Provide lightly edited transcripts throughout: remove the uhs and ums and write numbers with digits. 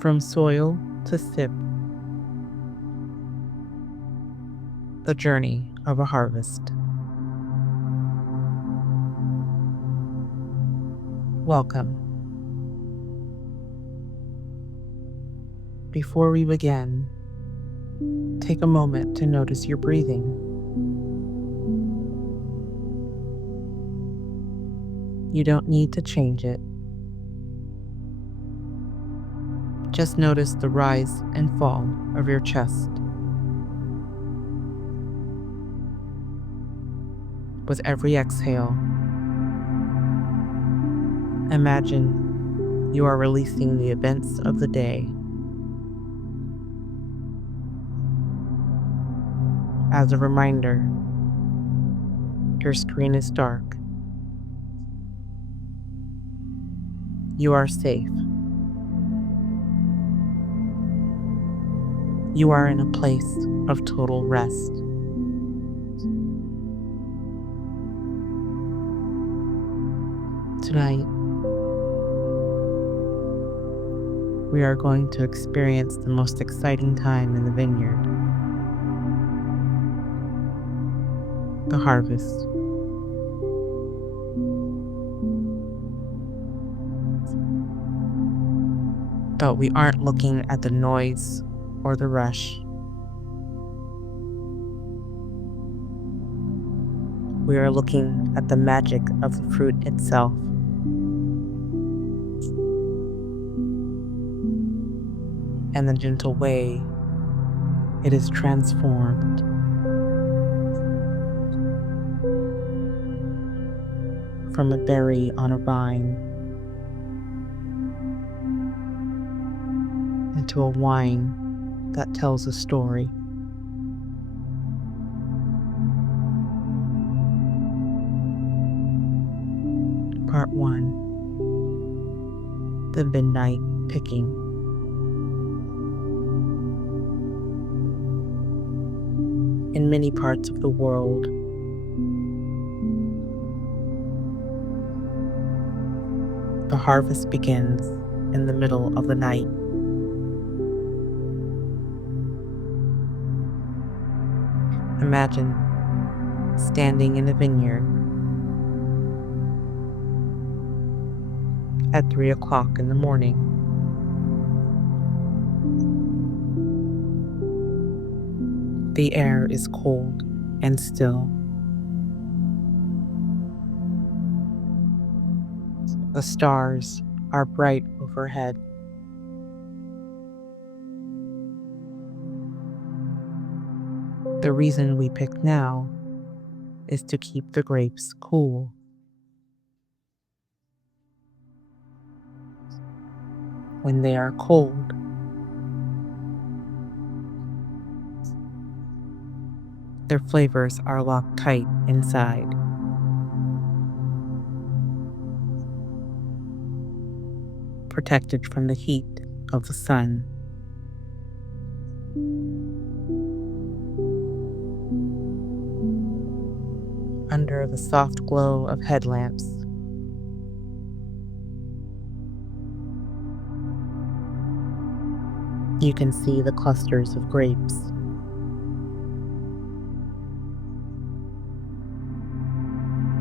From soil to sip, the journey of a harvest. Welcome. Before we begin, take a moment to notice your breathing. You don't need to change it. Just notice the rise and fall of your chest. With every exhale, imagine you are releasing the events of the day. As a reminder, your screen is dark. You are safe. You are in a place of total rest. Tonight, we are going to experience the most exciting time in the vineyard, the harvest. But we aren't looking at the noise or the rush. We are looking at the magic of the fruit itself. And the gentle way it is transformed. From a berry on a vine into a wine that tells a story. Part 1. The Midnight Picking. In many parts of the world, the harvest begins in the middle of the night. Imagine standing in a vineyard at 3 o'clock in the morning. The air is cold and still. The stars are bright overhead. The reason we pick now is to keep the grapes cool. When they are cold, their flavors are locked tight inside. Protected from the heat of the sun. Under the soft glow of headlamps, you can see the clusters of grapes.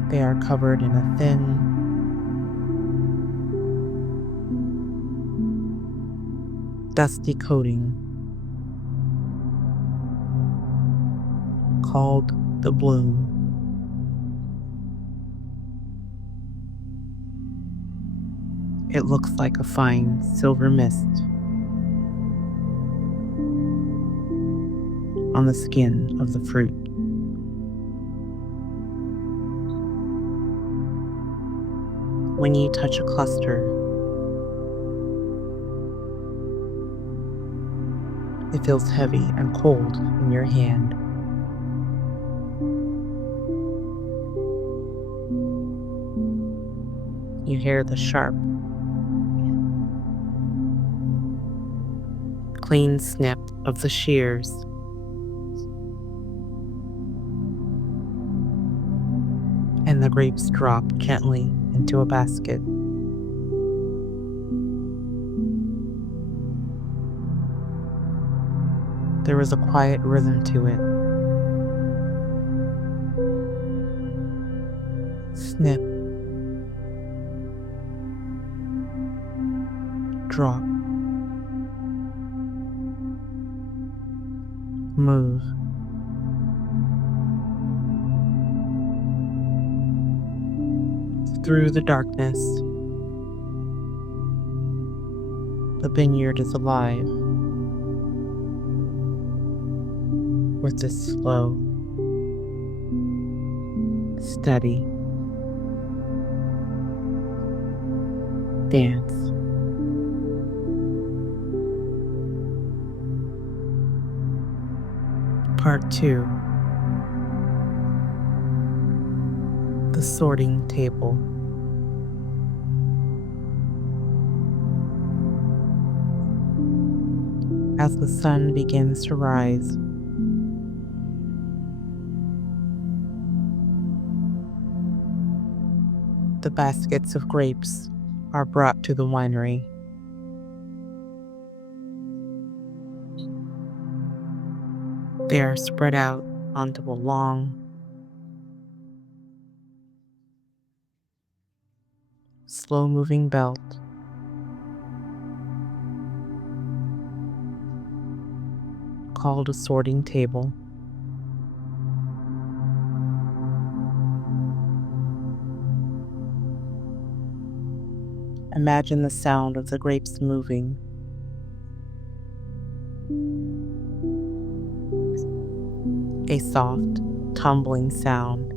They are covered in a thin, dusty coating called the bloom. It looks like a fine silver mist on the skin of the fruit. When you touch a cluster, it feels heavy and cold in your hand. You hear the sharp, clean snip of the shears. And the grapes drop gently into a basket. There was a quiet rhythm to it. Snip, drop, move. Through the darkness, the vineyard is alive with this slow, steady dance. Part 2. The sorting table. As the sun begins to rise, the baskets of grapes are brought to the winery. They are spread out onto a long, slow-moving belt. Called a sorting table. Imagine the sound of the grapes moving. A soft, tumbling sound.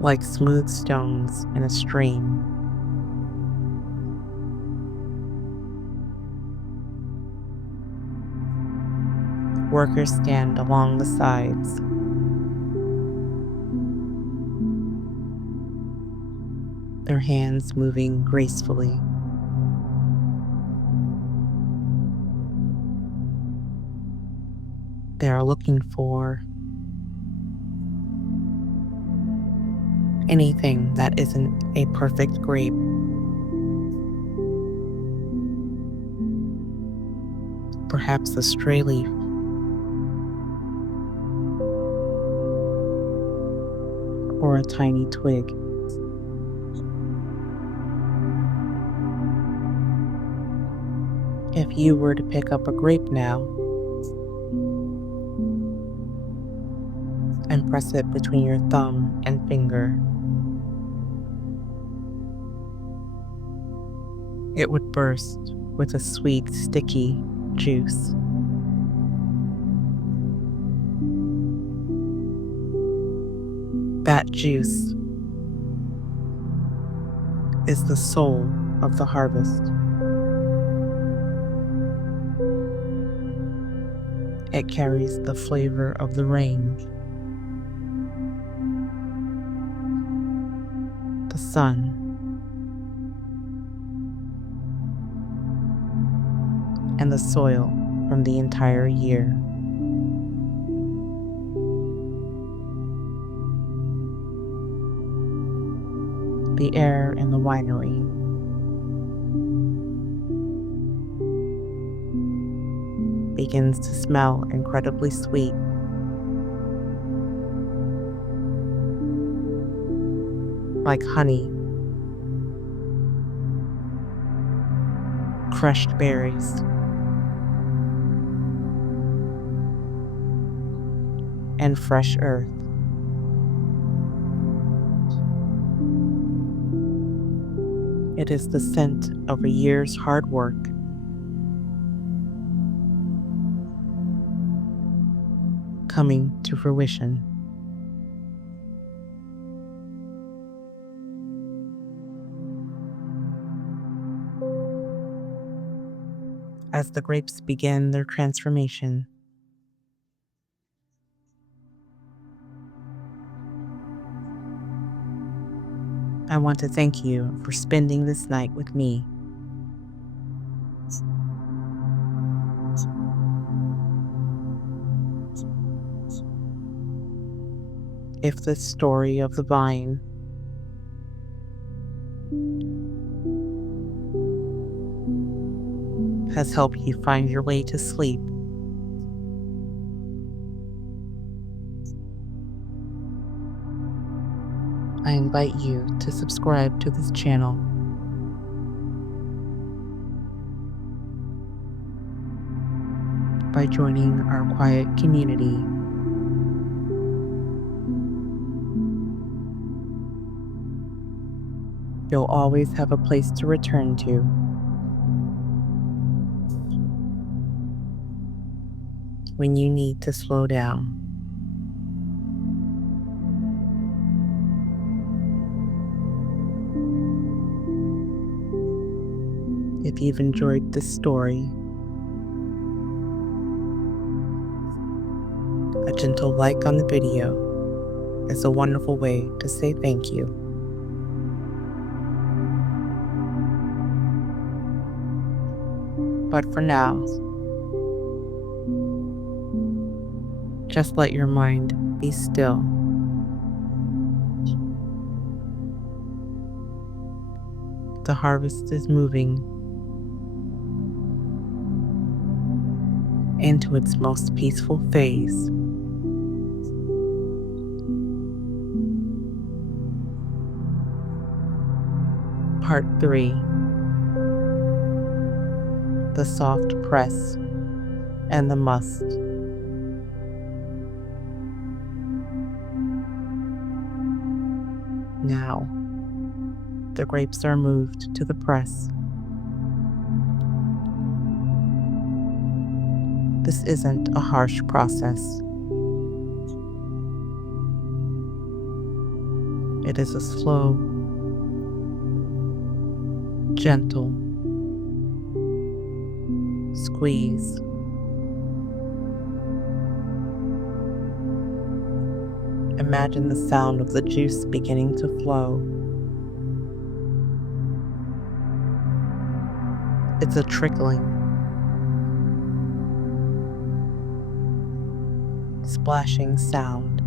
Like smooth stones in a stream. Workers stand along the sides. Their hands moving gracefully. They are looking for anything that isn't a perfect grape. Perhaps a stray leaf. Or a tiny twig. If you were to pick up a grape now and press it between your thumb and finger, it would burst with a sweet, sticky juice. That juice is the soul of the harvest. It carries the flavor of the rain, the sun, and the soil from the entire year. The air in the winery begins to smell incredibly sweet. Like honey, crushed berries, and fresh earth. It is the scent of a year's hard work. Coming to fruition. As the grapes begin their transformation, I want to thank you for spending this night with me. If the story of the vine has helped you find your way to sleep. I invite you to subscribe to this channel by joining our quiet community. You'll always have a place to return to. When you need to slow down. If you've enjoyed this story, a gentle like on the video is a wonderful way to say thank you. But for now, just let your mind be still. The harvest is moving into its most peaceful phase. Part 3. The soft press and the must. Now, the grapes are moved to the press. This isn't a harsh process. It is a slow, gentle squeeze. Imagine the sound of the juice beginning to flow. It's a trickling, splashing sound.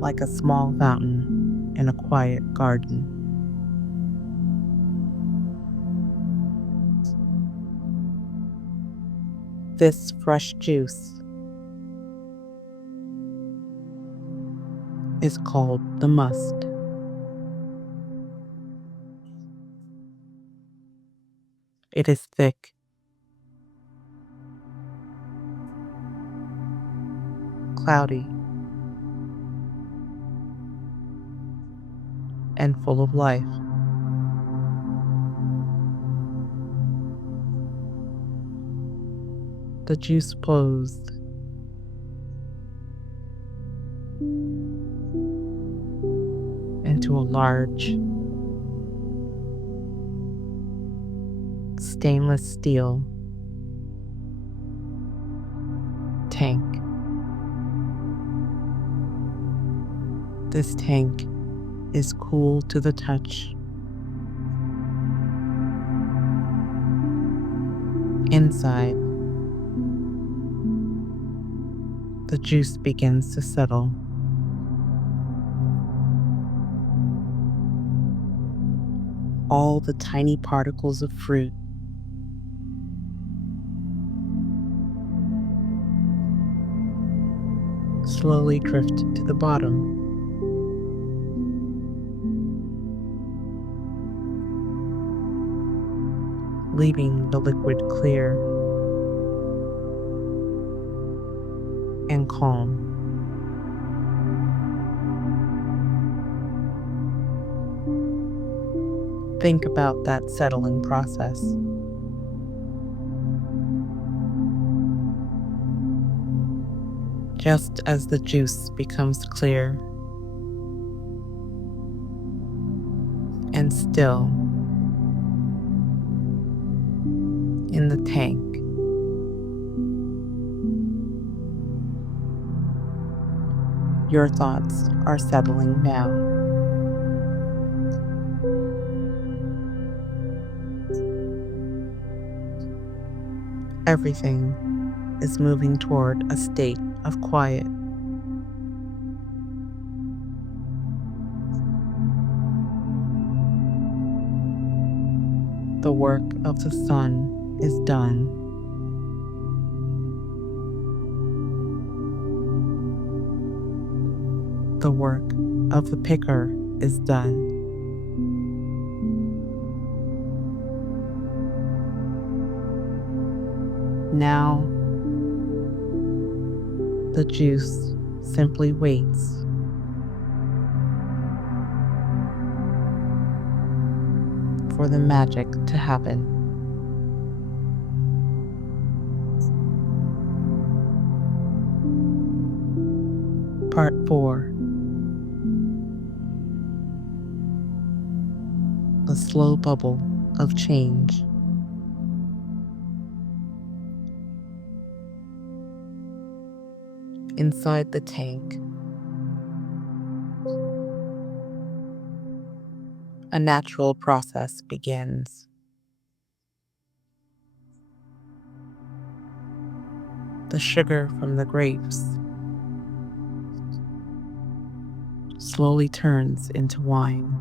Like a small fountain in a quiet garden. This fresh juice is called the must. It is thick, cloudy, and full of life. The juice flows into a large stainless steel tank. This tank is cool to the touch. Inside, the juice begins to settle. All the tiny particles of fruit slowly drift to the bottom. Leaving the liquid clear and calm. Think about that settling process. Just as the juice becomes clear and still in the tank, your thoughts are settling now. Everything is moving toward a state of quiet. The work of the sun is done. The work of the picker is done. Now, the juice simply waits for the magic to happen. Part 4. The slow bubble of change. Inside the tank, a natural process begins. The sugar from the grapes slowly turns into wine.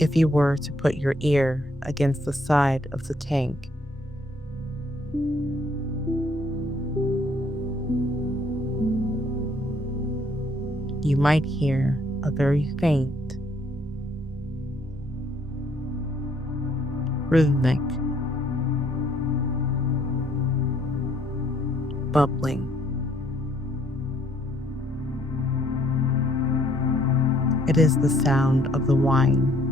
If you were to put your ear against the side of the tank, you might hear a very faint, rhythmic bubbling. It is the sound of the wine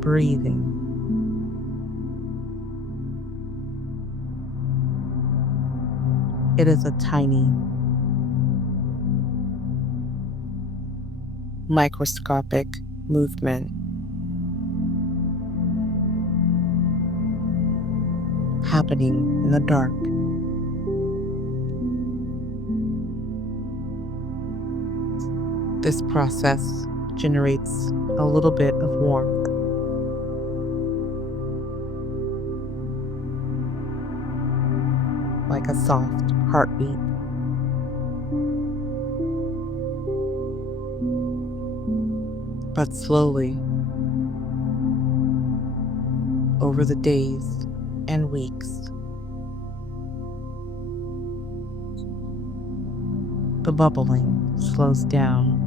breathing. It is a tiny, microscopic movement happening in the dark. This process generates a little bit of warmth, like a soft heartbeat. But slowly, over the days and weeks, the bubbling slows down.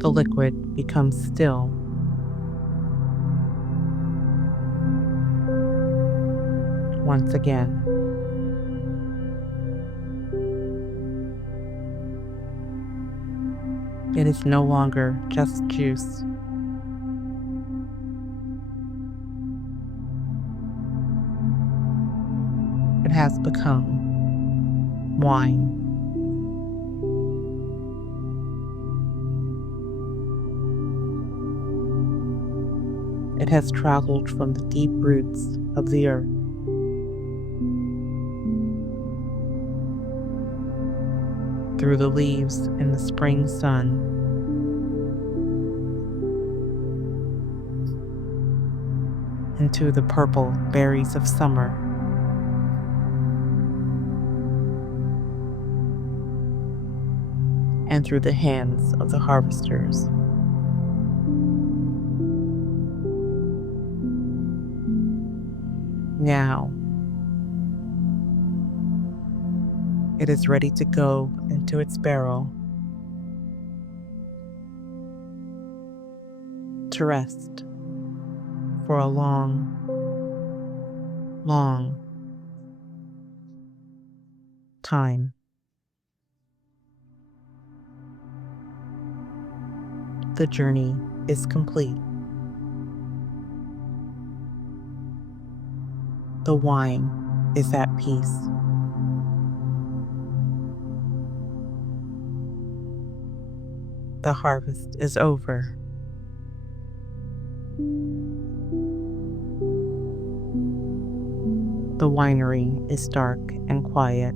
The liquid becomes still. Once again. It is no longer just juice. It has become wine. It has traveled from the deep roots of the earth through the leaves in the spring sun into the purple berries of summer, and through the hands of the harvesters. Now, it is ready to go into its barrel to rest for a long, long time. The journey is complete. The wine is at peace. The harvest is over. The winery is dark and quiet.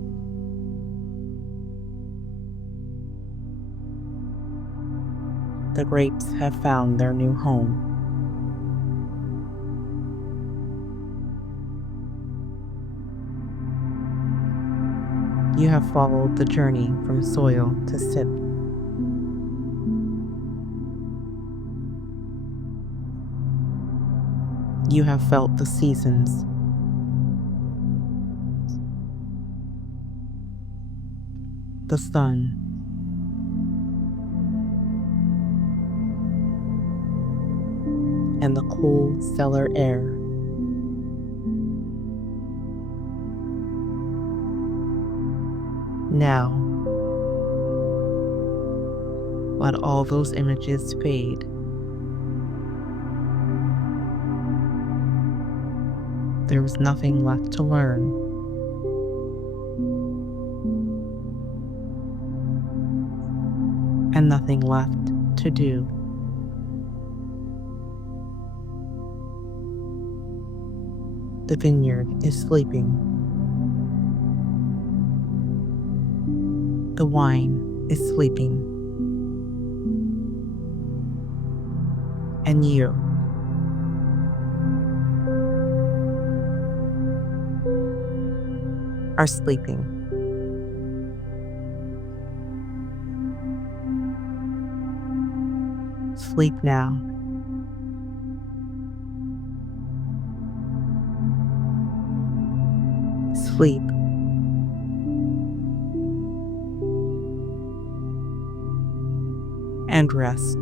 The grapes have found their new home. You have followed the journey from soil to sip. You have felt the seasons, the sun, and the cool cellar air. Now, let all those images fade. There is nothing left to learn. And nothing left to do. The vineyard is sleeping. The wine is sleeping. And you are sleeping. Sleep now. Sleep. And rest.